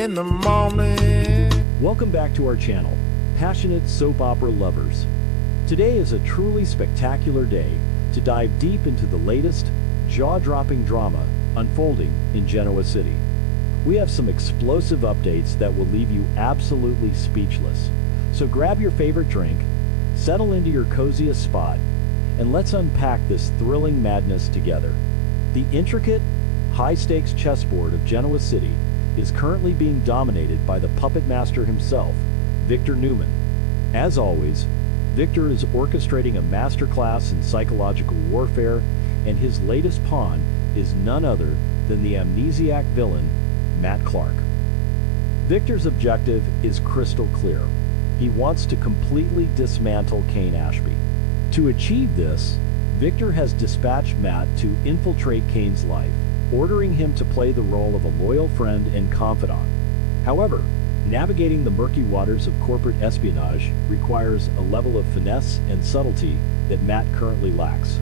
in the morning. Welcome back to our channel, passionate soap opera lovers. Today is a truly spectacular day to dive deep into the latest, jaw-dropping drama unfolding in Genoa City. We have some explosive updates that will leave you absolutely speechless. So grab your favorite drink, settle into your coziest spot, and let's unpack this thrilling madness together. The intricate, high-stakes chessboard of Genoa City is currently being dominated by the puppet master himself, Victor Newman. As always, Victor is orchestrating a masterclass in psychological warfare, and his latest pawn is none other than the amnesiac villain, Matt Clark. Victor's objective is crystal clear. He wants to completely dismantle Kane Ashby. To achieve this, Victor has dispatched Matt to infiltrate Kane's life, ordering him to play the role of a loyal friend and confidant. However, navigating the murky waters of corporate espionage requires a level of finesse and subtlety that Matt currently lacks.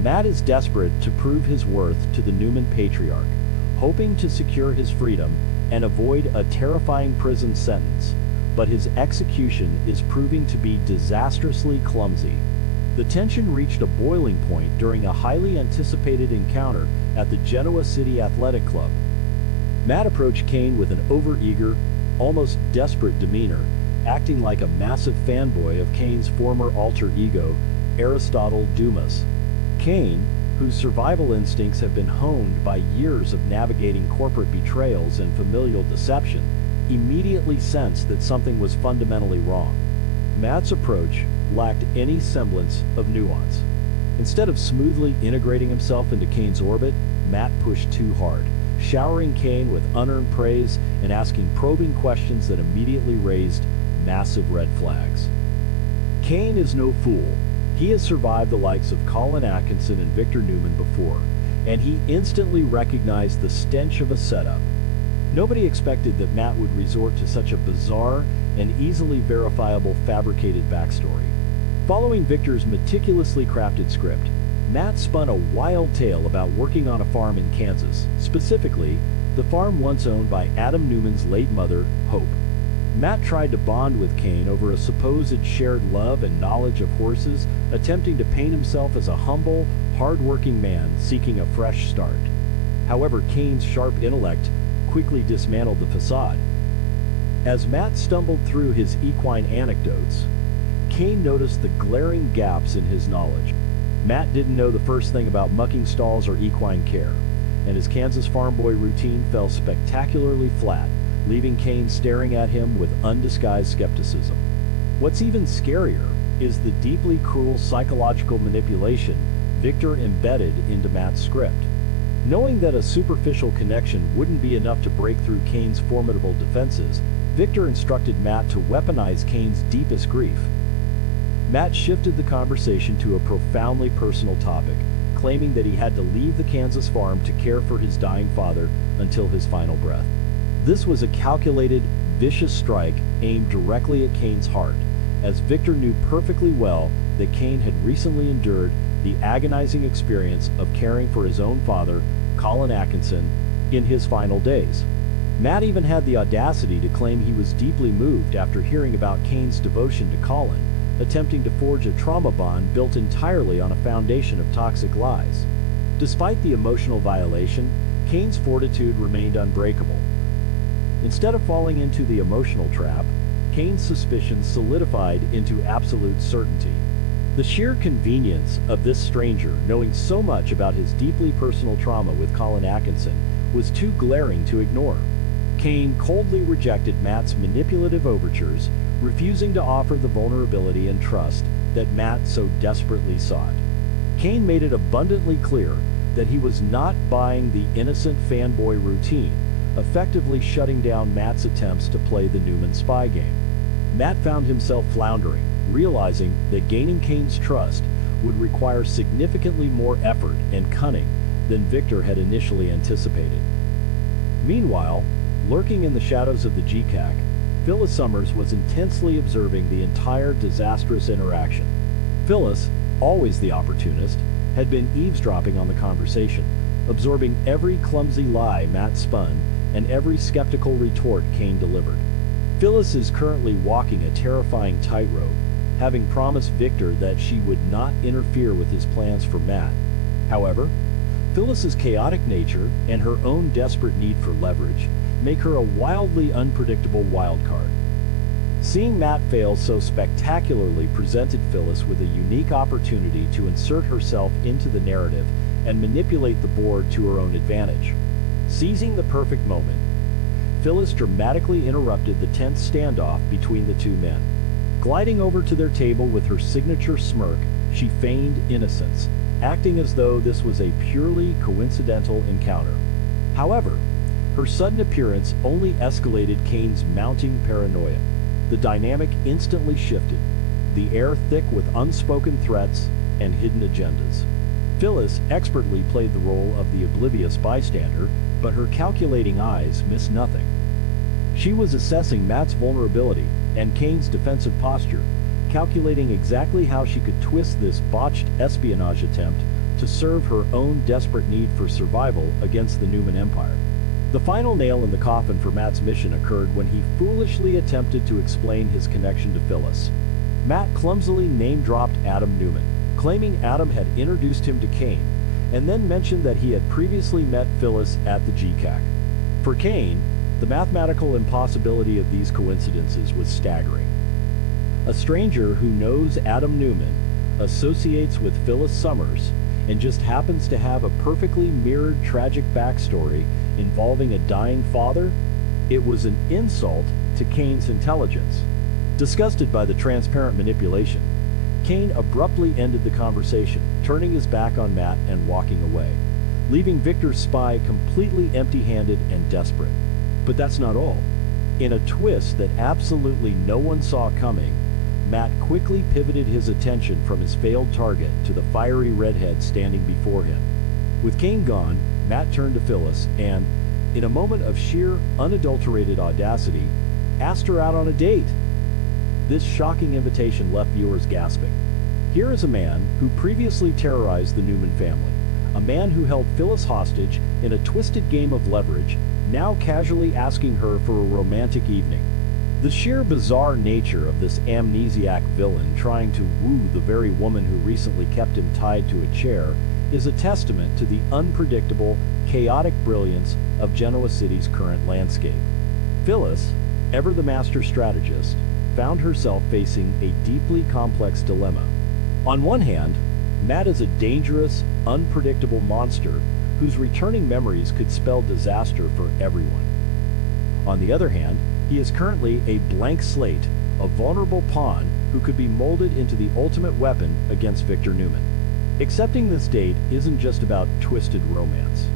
Matt is desperate to prove his worth to the Newman patriarch, hoping to secure his freedom and avoid a terrifying prison sentence, but his execution is proving to be disastrously clumsy. The tension reached a boiling point during a highly anticipated encounter at the Genoa City Athletic Club. Matt approached Kane with an overeager, almost desperate demeanor, acting like a massive fanboy of Kane's former alter ego, Aristotle Dumas. Kane, whose survival instincts have been honed by years of navigating corporate betrayals and familial deception, immediately sensed that something was fundamentally wrong. Matt's approach lacked any semblance of nuance. Instead of smoothly integrating himself into Kane's orbit, Matt pushed too hard, showering Kane with unearned praise and asking probing questions that immediately raised massive red flags. Kane is no fool. He has survived the likes of Colin Atkinson and Victor Newman before, and he instantly recognized the stench of a setup. Nobody expected that Matt would resort to such a bizarre and easily verifiable fabricated backstory. Following Victor's meticulously crafted script, Matt spun a wild tale about working on a farm in Kansas, specifically, the farm once owned by Adam Newman's late mother, Hope. Matt tried to bond with Kane over a supposed shared love and knowledge of horses, attempting to paint himself as a humble, hard-working man seeking a fresh start. However, Kane's sharp intellect quickly dismantled the facade. As Matt stumbled through his equine anecdotes, Kane noticed the glaring gaps in his knowledge. Matt didn't know the first thing about mucking stalls or equine care, and his Kansas farm boy routine fell spectacularly flat, leaving Kane staring at him with undisguised skepticism. What's even scarier is the deeply cruel psychological manipulation Victor embedded into Matt's script. Knowing that a superficial connection wouldn't be enough to break through Kane's formidable defenses, Victor instructed Matt to weaponize Kane's deepest grief. Matt shifted the conversation to a profoundly personal topic, claiming that he had to leave the Kansas farm to care for his dying father until his final breath. This was a calculated, vicious strike aimed directly at Kane's heart, as Victor knew perfectly well that Kane had recently endured the agonizing experience of caring for his own father, Colin Atkinson, in his final days. Matt even had the audacity to claim he was deeply moved after hearing about Kane's devotion to Colin, attempting to forge a trauma bond built entirely on a foundation of toxic lies. Despite the emotional violation, Kane's fortitude remained unbreakable. Instead of falling into the emotional trap, Kane's suspicions solidified into absolute certainty. The sheer convenience of this stranger knowing so much about his deeply personal trauma with Colin Atkinson was too glaring to ignore. Kane coldly rejected Matt's manipulative overtures, refusing to offer the vulnerability and trust that Matt so desperately sought. Kane made it abundantly clear that he was not buying the innocent fanboy routine, effectively shutting down Matt's attempts to play the Newman spy game. Matt found himself floundering, realizing that gaining Kane's trust would require significantly more effort and cunning than Victor had initially anticipated. Meanwhile, lurking in the shadows of the GCAC, Phyllis Summers was intensely observing the entire disastrous interaction. Phyllis, always the opportunist, had been eavesdropping on the conversation, absorbing every clumsy lie Matt spun and every skeptical retort Kane delivered. Phyllis is currently walking a terrifying tightrope, having promised Victor that she would not interfere with his plans for Matt. However, Phyllis's chaotic nature and her own desperate need for leverage make her a wildly unpredictable wildcard. Seeing Matt fail so spectacularly presented Phyllis with a unique opportunity to insert herself into the narrative and manipulate the board to her own advantage. Seizing the perfect moment, Phyllis dramatically interrupted the tense standoff between the two men. Gliding over to their table with her signature smirk, she feigned innocence, acting as though this was a purely coincidental encounter. However, her sudden appearance only escalated Kane's mounting paranoia. The dynamic instantly shifted, the air thick with unspoken threats and hidden agendas. Phyllis expertly played the role of the oblivious bystander, but her calculating eyes missed nothing. She was assessing Matt's vulnerability and Kane's defensive posture, calculating exactly how she could twist this botched espionage attempt to serve her own desperate need for survival against the Newman Empire. The final nail in the coffin for Matt's mission occurred when he foolishly attempted to explain his connection to Phyllis. Matt clumsily name-dropped Adam Newman, claiming Adam had introduced him to Kane, and then mentioned that he had previously met Phyllis at the GCAC. For Kane, the mathematical impossibility of these coincidences was staggering. A stranger who knows Adam Newman, associates with Phyllis Summers, and just happens to have a perfectly mirrored tragic backstory involving a dying father? It was an insult to Kane's intelligence. Disgusted by the transparent manipulation, Kane abruptly ended the conversation, turning his back on Matt and walking away, leaving Victor's spy completely empty-handed and desperate. But that's not all. In a twist that absolutely no one saw coming, Matt quickly pivoted his attention from his failed target to the fiery redhead standing before him. With Kane gone, Matt turned to Phyllis and, in a moment of sheer, unadulterated audacity, asked her out on a date. This shocking invitation left viewers gasping. Here is a man who previously terrorized the Newman family, a man who held Phyllis hostage in a twisted game of leverage, now casually asking her for a romantic evening. The sheer bizarre nature of this amnesiac villain trying to woo the very woman who recently kept him tied to a chair is a testament to the unpredictable, chaotic brilliance of Genoa City's current landscape. Phyllis, ever the master strategist, found herself facing a deeply complex dilemma. On one hand, Matt is a dangerous, unpredictable monster whose returning memories could spell disaster for everyone. On the other hand, he is currently a blank slate, a vulnerable pawn who could be molded into the ultimate weapon against Victor Newman. Accepting this date isn't just about twisted romance.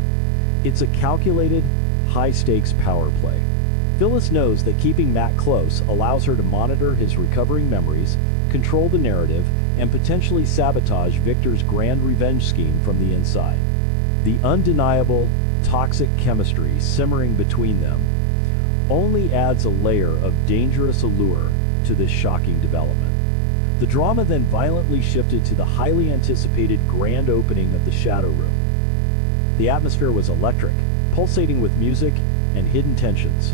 It's a calculated, high-stakes power play. Phyllis knows that keeping Matt close allows her to monitor his recovering memories, control the narrative, and potentially sabotage Victor's grand revenge scheme from the inside. The undeniable, toxic chemistry simmering between them only adds a layer of dangerous allure to this shocking development. The drama then violently shifted to the highly anticipated grand opening of the Shadow Room. The atmosphere was electric, pulsating with music and hidden tensions.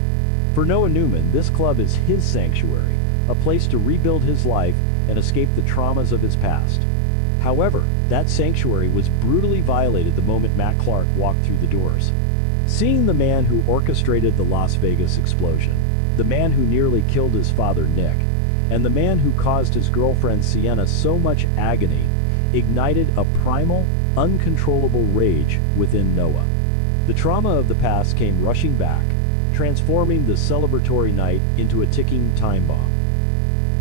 For Noah Newman, this club is his sanctuary, a place to rebuild his life and escape the traumas of his past. However, that sanctuary was brutally violated the moment Matt Clark walked through the doors. Seeing the man who orchestrated the Las Vegas explosion, the man who nearly killed his father Nick, and the man who caused his girlfriend Sienna so much agony, ignited a primal, uncontrollable rage within Noah. The trauma of the past came rushing back, transforming the celebratory night into a ticking time bomb.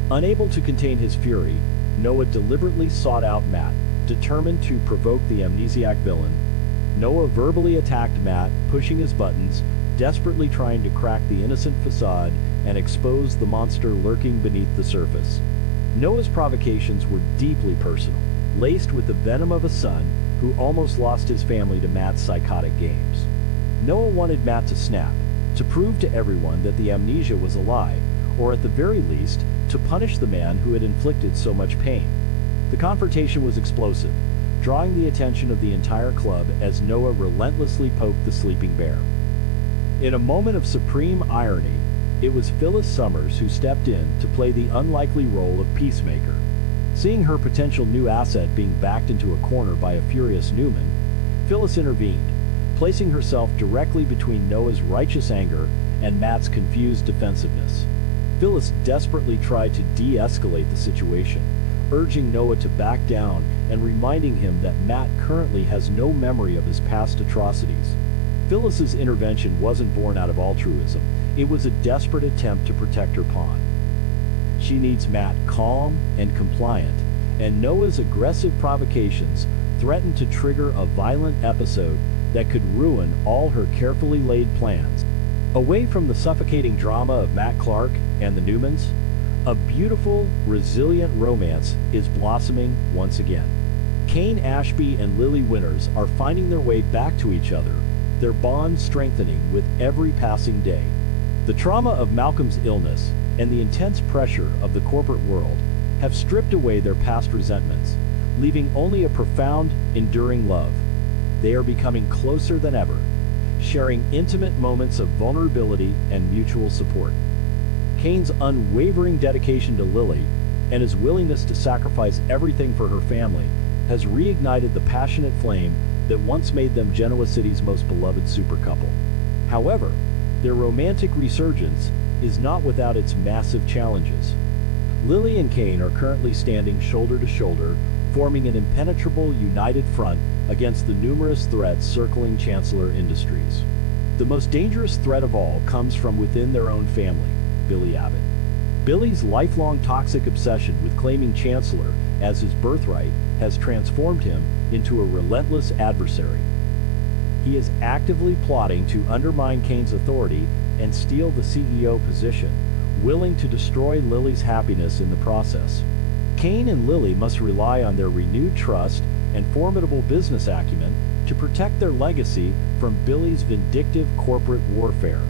Unable to contain his fury, Noah deliberately sought out Matt, determined to provoke the amnesiac villain. Noah verbally attacked Matt, pushing his buttons, desperately trying to crack the innocent facade and expose the monster lurking beneath the surface. Noah's provocations were deeply personal, laced with the venom of a son who almost lost his family to Matt's psychotic games. Noah wanted Matt to snap, to prove to everyone that the amnesia was a lie, or at the very least, to punish the man who had inflicted so much pain. The confrontation was explosive, drawing the attention of the entire club as Noah relentlessly poked the sleeping bear. In a moment of supreme irony, it was Phyllis Summers who stepped in to play the unlikely role of peacemaker. Seeing her potential new asset being backed into a corner by a furious Newman, Phyllis intervened, placing herself directly between Noah's righteous anger and Matt's confused defensiveness. Phyllis desperately tried to de-escalate the situation, urging Noah to back down and reminding him that Matt currently has no memory of his past atrocities. Phyllis's intervention wasn't born out of altruism. It was a desperate attempt to protect her pawn. She needs Matt calm and compliant, and Noah's aggressive provocations threatened to trigger a violent episode that could ruin all her carefully laid plans. Away from the suffocating drama of Matt Clark and the Newmans, a beautiful, resilient romance is blossoming once again. Kane Ashby and Lily Winters are finding their way back to each other, their bond strengthening with every passing day. The trauma of Malcolm's illness and the intense pressure of the corporate world have stripped away their past resentments, leaving only a profound, enduring love. They are becoming closer than ever, sharing intimate moments of vulnerability and mutual support. Kane's unwavering dedication to Lily and his willingness to sacrifice everything for her family has reignited the passionate flame that once made them Genoa City's most beloved super couple. However, their romantic resurgence is not without its massive challenges. Lily and Kane are currently standing shoulder to shoulder, forming an impenetrable united front against the numerous threats circling Chancellor Industries. The most dangerous threat of all comes from within their own family, Billy Abbott. Billy's lifelong toxic obsession with claiming Chancellor as his birthright has transformed him into a relentless adversary. He is actively plotting to undermine Kane's authority and steal the CEO position, willing to destroy Lily's happiness in the process. Kane and Lily must rely on their renewed trust and formidable business acumen to protect their legacy from Billy's vindictive corporate warfare.